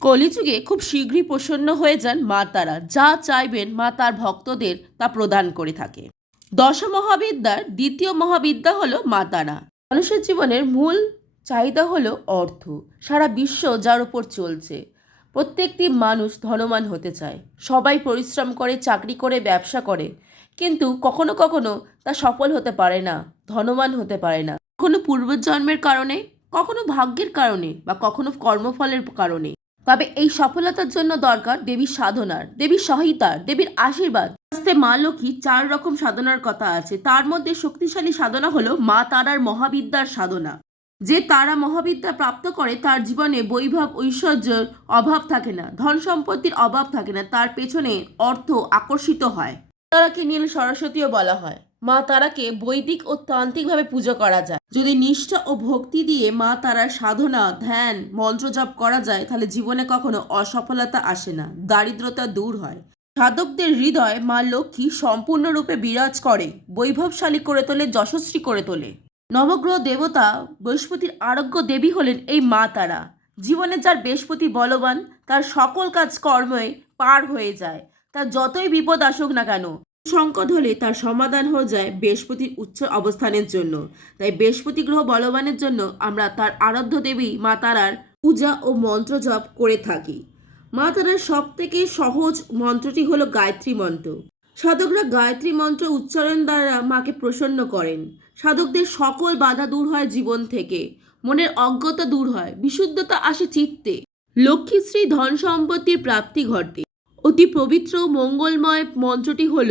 কলিযুগে খুব শীঘ্রই প্রসন্ন হয়ে যান মা তারা। যা চাইবেন মা তার ভক্তদের তা প্রদান করে থাকে। দশ মহাবিদ্যার দ্বিতীয় মহাবিদ্যা হলো মা তারা। মানুষের জীবনের মূল চাহিদা হলো অর্থ। সারা বিশ্ব যার উপর চলছে। প্রত্যেকটি মানুষ ধনবান হতে চায়। সবাই পরিশ্রম করে, চাকরি করে, ব্যবসা করে। কিন্তু কখনো কখনো তা সফল হতে পারে না, ধনবান হতে পারে না। কখনো পূর্বজন্মের কারণে, কখনো ভাগ্যের কারণে বা কখনো কর্মফলের কারণে। তবে এই সফলতার জন্য দরকার দেবীর সাধনার, দেবীর সহিতার দেবীর আশীর্বাদ। আস্তে মা লক্ষ্মী চার রকম সাধনার কথা আছে। তার মধ্যে শক্তিশালী সাধনা হলো মা তারার মহাবিদ্যার সাধনা। যে তারা মহাবিদ্যা প্রাপ্ত করে, তার জীবনে বৈভব ঐশ্বর্যের অভাব থাকে না, ধন সম্পত্তির অভাব থাকে না, তার পেছনে অর্থ আকর্ষিত হয়। তারাকে নীল সরস্বতীও বলা হয়। মা তারাকে বৈদিক ও তান্ত্রিকভাবে পুজো করা যায়। যদি নিষ্ঠা ও ভক্তি দিয়ে মা তারার সাধনা, ধ্যান মন্ত্র জপ করা যায়, তাহলে জীবনে কখনো অসফলতা আসে না, দারিদ্রতা দূর হয়। সাধকদের হৃদয় মা লক্ষ্মী সম্পূর্ণরূপে বিরাজ করে, বৈভবশালী করে তোলে, যশস্বী করে তোলে। নবগ্রহ দেবতা বৃহস্পতির আরোগ্য দেবী হলেন এই মা তারা। জীবনে যার বৃহস্পতি বলবান, তার সকল কাজ কর্মে পার হয়ে যায়। তার যতই বিপদ আসুক না কেন, সংকট হলে তার সমাধান হয়ে যায় বৃহস্পতির উচ্চ অবস্থানের জন্য। তাই বৃহস্পতি গ্রহ বলবানের জন্য আমরা তার আরাধ্য দেবী মা তারার পূজা ও মন্ত্র জপ করে থাকি। মা তারার সব থেকে সহজ মন্ত্রটি হলো গায়ত্রী মন্ত্র। সাধকরা গায়ত্রী মন্ত্র উচ্চারণ দ্বারা মাকে প্রসন্ন করেন। সাধকদের সকল বাধা দূর হয় জীবন থেকে। মনের অজ্ঞতা দূর হয়। বিশুদ্ধতা আসে চিত্তে। লক্ষ্মীশ্রী ধন সম্পত্তির প্রাপ্তি ঘটে। অতি পবিত্র মঙ্গলময় মন্ত্রটি হল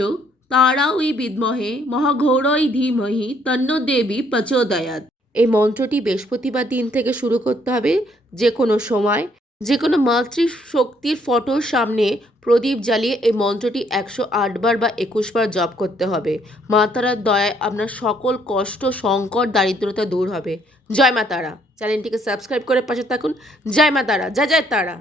তারাওই বিদ্মহে মহাঘৌরই ধীমহি তন্ন দেবী প্রচোদয়াত। এই মন্ত্রটি বৃহস্পতিবার দিন থেকে শুরু করতে হবে যে কোনো সময়। যে কোনো মাতৃ শক্তির ফটোর সামনে প্রদীপ জ্বালিয়ে এই মন্ত্রটি একশো আটবার বা একুশবার জপ করতে হবে। মা তারার দয়ায় আপনার সকল কষ্ট, সংকট, দারিদ্রতা দূর হবে। জয় মা তারা চ্যানেলটিকে সাবস্ক্রাইব করে পাশে থাকুন। জয় মা তারা জয় জয় তারা।